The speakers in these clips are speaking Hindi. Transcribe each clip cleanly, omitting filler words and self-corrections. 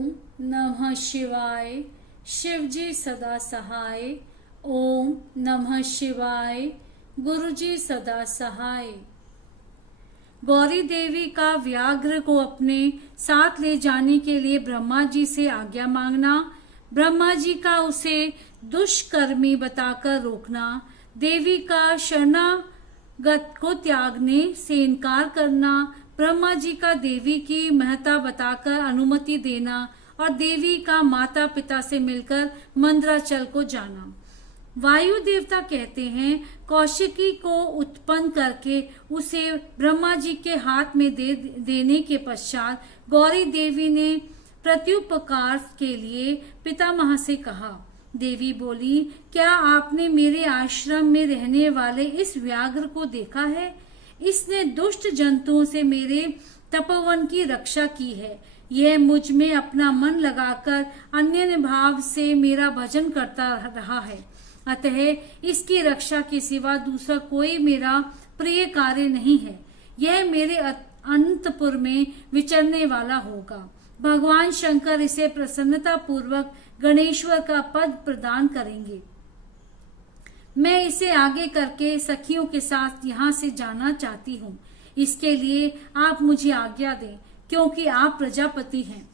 ओम नमः शिवाय। शिवजी सदा सहाय। ओम नमः शिवाय। गुरुजी सदा सहाय। गौरी देवी का व्याघ्र को अपने साथ ले जाने के लिए ब्रह्मा जी से आज्ञा मांगना, ब्रह्मा जी का उसे दुष्कर्मी बताकर रोकना, देवी का शरणागत को त्यागने से इनकार करना, ब्रह्मा जी का देवी की महत्ता बताकर अनुमति देना और देवी का माता पिता से मिलकर मंदराचल को जाना। वायु देवता कहते हैं, कौशिकी को उत्पन्न करके उसे ब्रह्मा जी के हाथ में देने के पश्चात गौरी देवी ने प्रत्युपकार के लिए पितामह से कहा। देवी बोली, क्या आपने मेरे आश्रम में रहने वाले इस व्याघ्र को देखा है? इसने दुष्ट जंतुओं से मेरे तपोवन की रक्षा की है। यह मुझ में अपना मन लगाकर अन्य भाव से मेरा भजन करता रहा है। अतः इसकी रक्षा के सिवा दूसरा कोई मेरा प्रिय कार्य नहीं है। यह मेरे अनंतपुर में विचरने वाला होगा। भगवान शंकर इसे प्रसन्नता पूर्वक गणेश्वर का पद प्रदान करेंगे। मैं इसे आगे करके सखियों के साथ यहाँ से जाना चाहती हूँ। इसके लिए आप मुझे आज्ञा दें, क्योंकि आप प्रजापति हैं।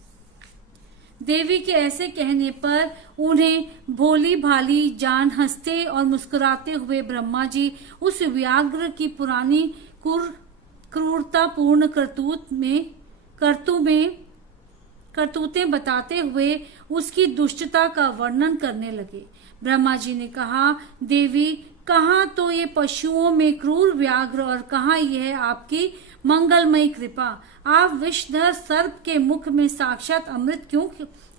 देवी के ऐसे कहने पर उन्हें भोली भाली जान हंसते और मुस्कुराते हुए ब्रह्मा जी उस व्याघ्र की पुरानी क्रूरतापूर्ण करतूतें बताते हुए उसकी दुष्टता का वर्णन करने लगे। ब्रह्मा जी ने कहा, देवी, कहाँ तो ये पशुओं में क्रूर व्याघ्र और कहाँ यह आपकी मंगलमयी कृपा। आप विषधर सर्प के मुख में साक्षात अमृत क्यों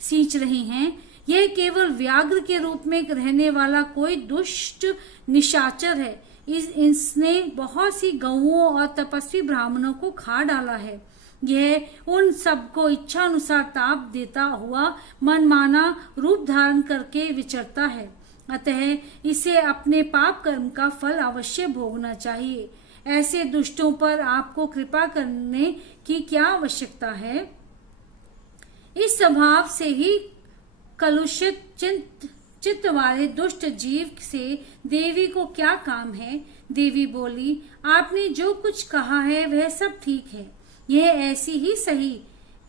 सींच रही हैं? यह केवल व्याघ्र के रूप में रहने वाला कोई दुष्ट निशाचर है। इसने बहुत सी गौओं और तपस्वी ब्राह्मणों को खा डाला है। यह उन सबको इच्छा अनुसार ताप देता हुआ मनमाना रूप धारण करके विचरता है। अतः इसे अपने पाप कर्म का फल अवश्य भोगना चाहिए। ऐसे दुष्टों पर आपको कृपा करने की क्या आवश्यकता है? इस स्वभाव से ही कलुषित चित्त वाले दुष्ट जीव से देवी को क्या काम है? देवी बोली, आपने जो कुछ कहा है वह सब ठीक है। यह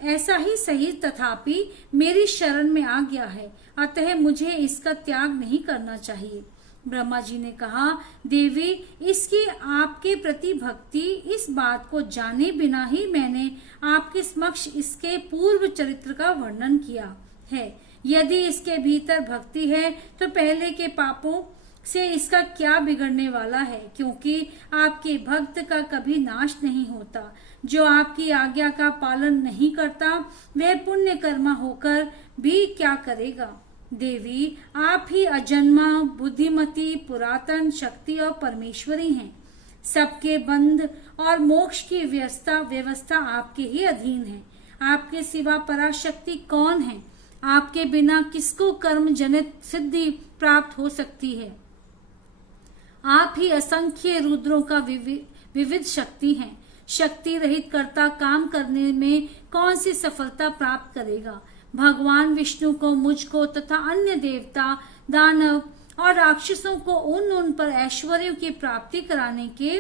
ऐसा ही सही तथापि मेरी शरण में आ गया है, अतः मुझे इसका त्याग नहीं करना चाहिए। ब्रह्मा जी ने कहा, देवी, इसकी आपके प्रति भक्ति, इस बात को जाने बिना ही मैंने आपके समक्ष इसके पूर्व चरित्र का वर्णन किया है। यदि इसके भीतर भक्ति है तो पहले के पापों से इसका क्या बिगड़ने वाला है, क्योंकि आपके भक्त का कभी नाश नहीं होता। जो आपकी आज्ञा का पालन नहीं करता वह पुण्य कर्मा होकर भी क्या करेगा? देवी, आप ही अजन्मा, बुद्धिमती, पुरातन शक्ति और परमेश्वरी हैं। सबके बंध और मोक्ष की व्यवस्था आपके ही अधीन है। आपके सिवा पराशक्ति कौन है? आपके बिना किसको कर्म जनित सिद्धि प्राप्त हो सकती है? आप ही असंख्य रुद्रों का विविध शक्ति हैं। शक्ति रहित कर्ता काम करने में कौन सी सफलता प्राप्त करेगा? भगवान विष्णु को, मुझको तथा अन्य देवता, दानव और राक्षसों को उन पर ऐश्वर्यों की प्राप्ति कराने के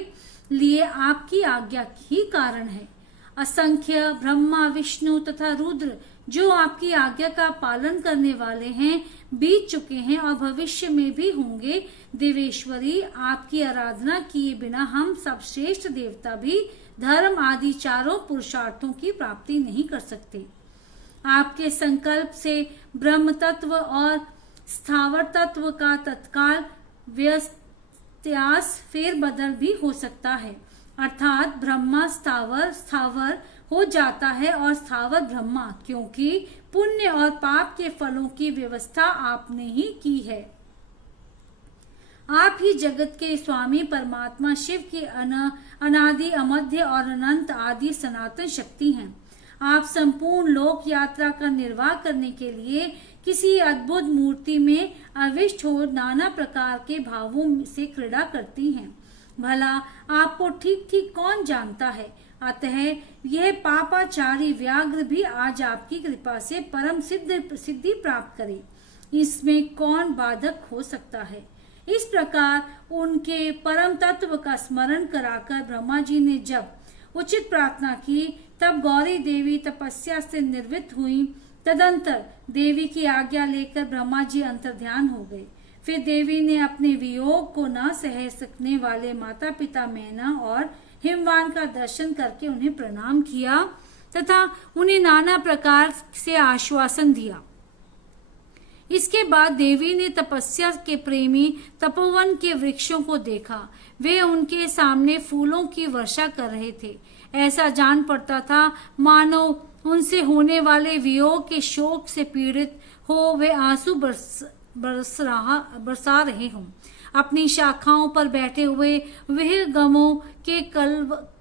लिए आपकी आज्ञा ही कारण है। असंख्य ब्रह्मा, विष्णु तथा रुद्र जो आपकी आज्ञा का पालन करने वाले हैं, बीत चुके हैं और भविष्य में भी होंगे। देवेश्वरी, आपकी आराधना किए बिना हम सब श्रेष्ठ देवता भी धर्म आदि चारों पुरुषार्थों की प्राप्ति नहीं कर सकते। आपके संकल्प से ब्रह्म तत्व और स्थावर तत्व का तत्काल व्यत्यास फेरबदल भी हो सकता है, अर्थात ब्रह्मा स्थावर हो जाता है और स्थावर ब्रह्मा, क्योंकि पुण्य और पाप के फलों की व्यवस्था आपने ही की है। आप ही जगत के स्वामी परमात्मा शिव की अनादि, अमध्य और अनंत आदि सनातन शक्ति हैं। आप संपूर्ण लोक यात्रा का निर्वाह करने के लिए किसी अद्भुत मूर्ति में आविष्ट हो नाना प्रकार के भावों से क्रीड़ा करती हैं। भला आपको ठीक ठीक कौन जानता है? अतः यह पापाचारी व्याघ्र भी आज आपकी कृपा से परम सिद्धि प्राप्त करे, इसमें कौन बाधक हो सकता है। इस प्रकार उनके परम तत्व का स्मरण कराकर ब्रह्मा जी ने जब उचित प्रार्थना की, तब गौरी देवी तपस्या से निर्वृत्त हुई। तदंतर देवी की आज्ञा लेकर ब्रह्मा जी अंतर्ध्यान हो गए। फिर देवी ने अपने वियोग को न सह सकने वाले माता पिता मैना और हिमवान का दर्शन करके उन्हें प्रणाम किया तथा उन्हें नाना प्रकार से आश्वासन दिया। इसके बाद देवी ने तपस्या के प्रेमी तपोवन के वृक्षों को देखा। वे उनके सामने फूलों की वर्षा कर रहे थे। ऐसा जान पड़ता था मानो उनसे होने वाले वियोग के शोक से पीड़ित हो वे आंसू बरसा रहे हों। अपनी शाखाओं पर बैठे हुए वह गमों के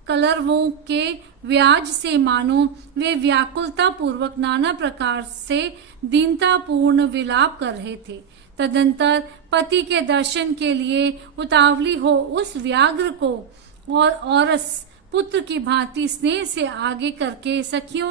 कलरवों के व्याज से मानो वे व्याकुलता पूर्वक नाना प्रकार से दीनतापूर्ण विलाप कर रहे थे। तदंतर पति के दर्शन के लिए उतावली हो उस व्याघ्र को और औरस पुत्र की भांति स्नेह से आगे करके सखियों